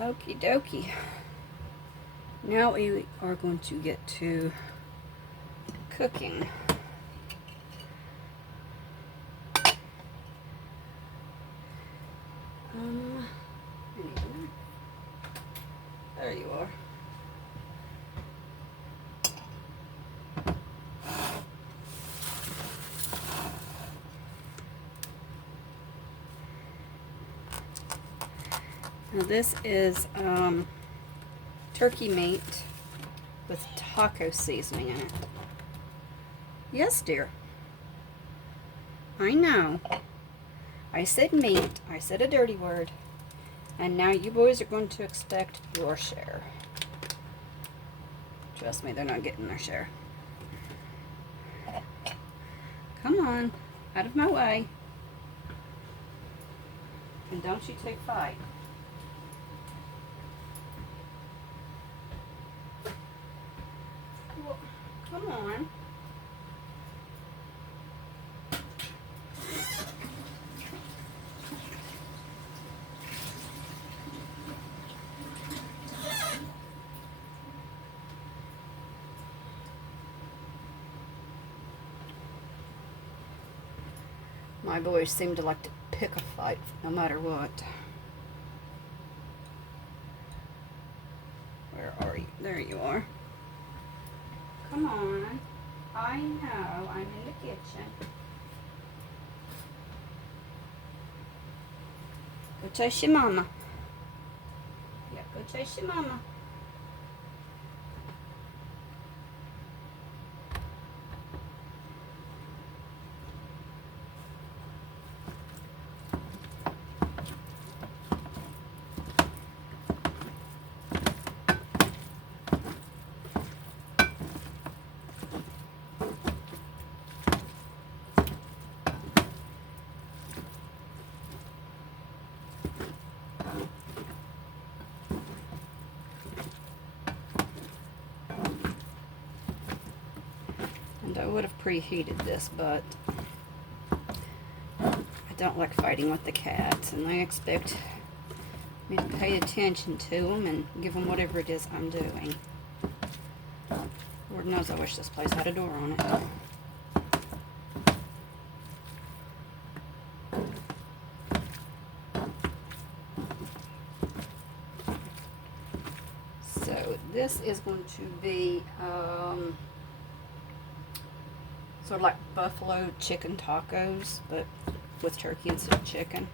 Okie dokie. Now we are going to get to cooking. There you are. Now this is turkey meat with taco seasoning in it. Yes, dear. I know. I said meat. I said a dirty word. And now you boys are going to expect your share. Trust me, they're not getting their share. Come on, out of my way. And don't you take fight. Well, come on. My boys seem to like to pick a fight no matter what. Where are you? There you are. Come on. I know. I'm in the kitchen. Go chase your mama. Yeah, go chase your mama. And I would have preheated this, but I don't like fighting with the cats, and they expect me to pay attention to them and give them whatever it is I'm doing. Lord knows I wish this place had a door on it. So this is going to be sort of like buffalo chicken tacos, but with turkey instead of chicken.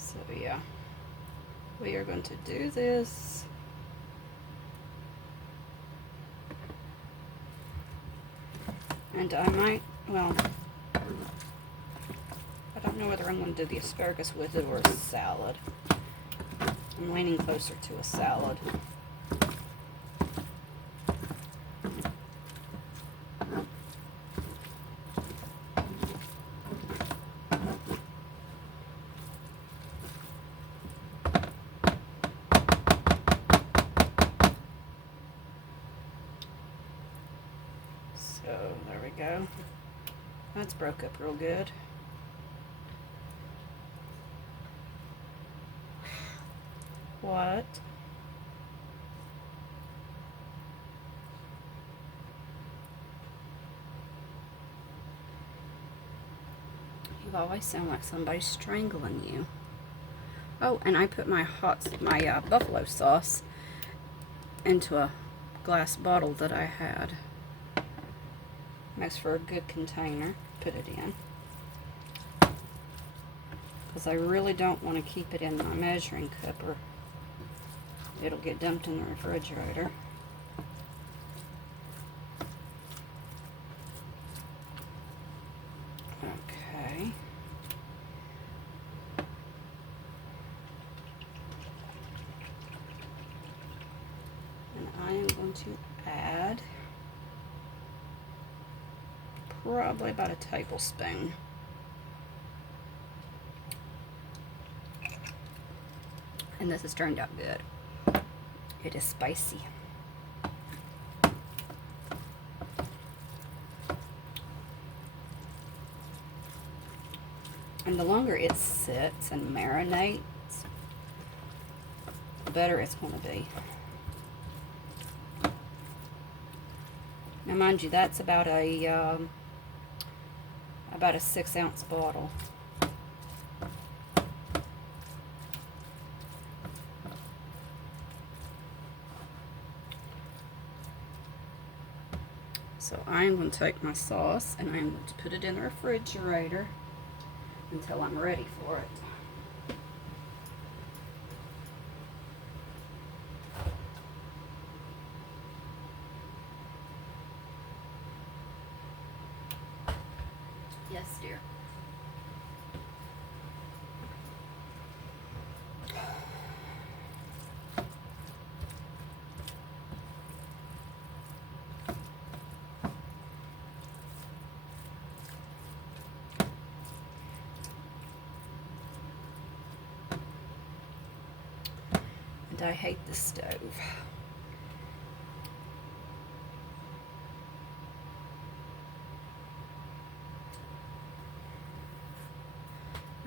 So yeah, we are going to do this. And I might, well, I don't know whether I'm going to do the asparagus with it or a salad. I'm leaning closer to a salad. So there we go. That's broke up real good. What? You always sound like somebody's strangling you. Oh, and I put my buffalo sauce into a glass bottle that I had. Makes for a good container. Put it in. Because I really don't want to keep it in my measuring cup or it'll get dumped in the refrigerator. Okay. to add probably about a tablespoon. And this has turned out good. It is spicy. And the longer it sits and marinates, the better it's going to be. Now, mind you, that's about a 6-ounce bottle. So I'm going to take my sauce and I'm going to put it in the refrigerator until I'm ready for it. Yes, dear. And I hate the stove.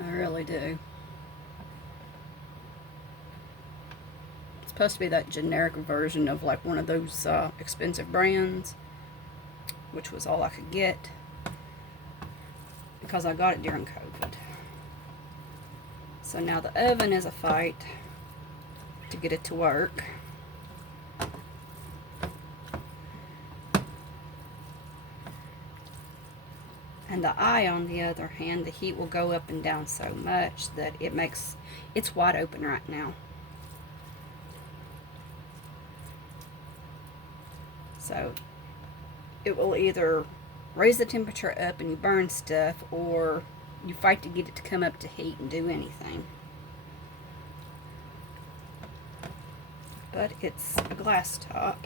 I really do. It's supposed to be that generic version of like one of those expensive brands, which was all I could get because I got it during COVID. So now the oven is a fight to get it to work. And the eye, on the other hand, the heat will go up and down so much that it's wide open right now. So it will either raise the temperature up and you burn stuff, or you fight to get it to come up to heat and do anything. But it's a glass top,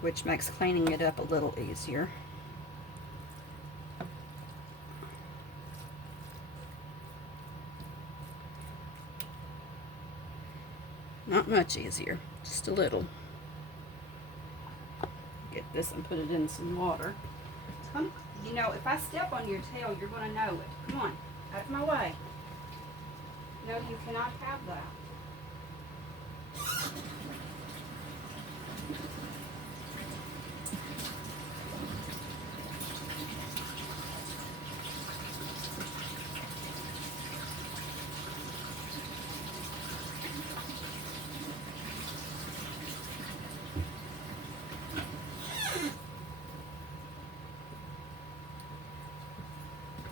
which makes cleaning it up a little easier. Not much easier, just a little. Get this and put it in some water. Come, you know, if I step on your tail, you're going to know it. Come on, out of my way. No, you cannot have that.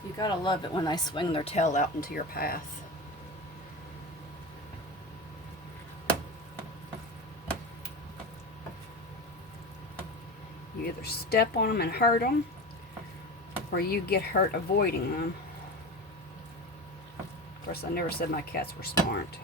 You gotta love it when they swing their tail out into your path. You either step on them and hurt them, or you get hurt avoiding them. Of course, I never said my cats were smart.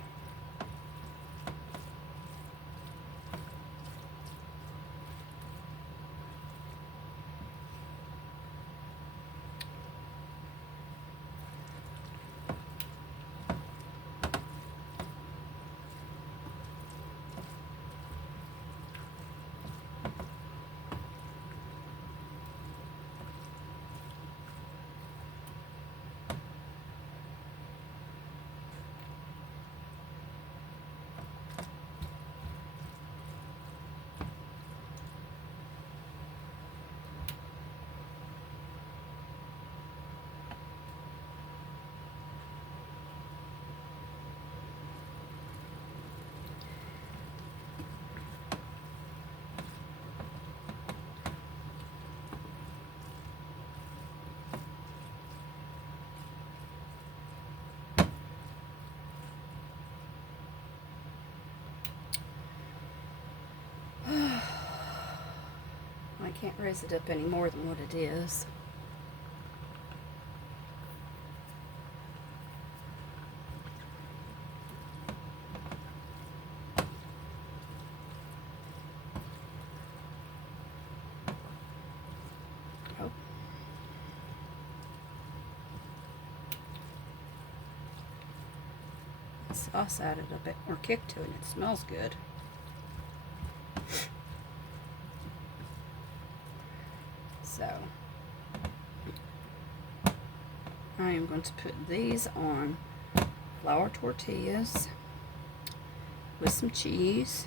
I can't raise it up any more than what it is. sauce added a bit more kick to it, and it smells good. So I am going to put these on flour tortillas with some cheese,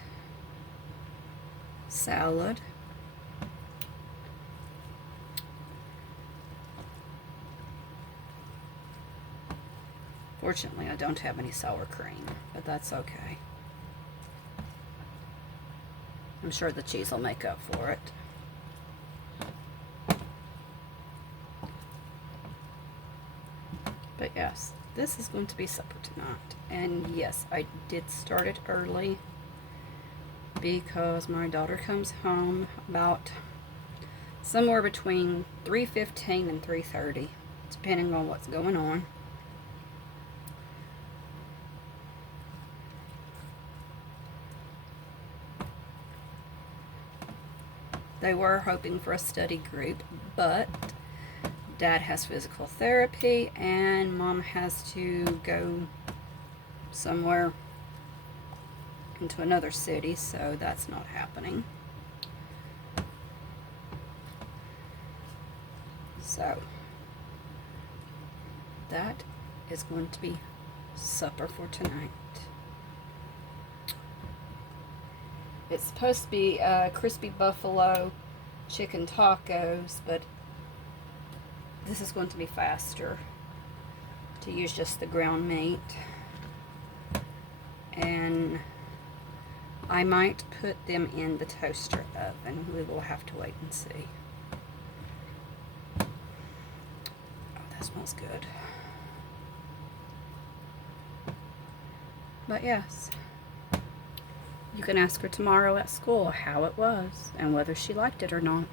salad, fortunately I don't have any sour cream, but that's okay. I'm sure the cheese will make up for it. But yes, this is going to be supper tonight. And yes, I did start it early because my daughter comes home about somewhere between 3:15 and 3:30, depending on what's going on. They were hoping for a study group, but Dad has physical therapy and Mom has to go somewhere into another city, so that's not happening. So that is going to be supper for tonight. It's supposed to be crispy buffalo chicken tacos, but this is going to be faster to use just the ground meat. And I might put them in the toaster oven. We will have to wait and see. Oh, that smells good. But yes, you can ask her tomorrow at school how it was and whether she liked it or not.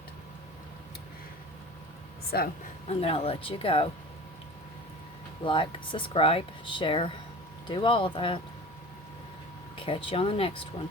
So, I'm going to let you go. Like, subscribe, share, do all of that. Catch you on the next one.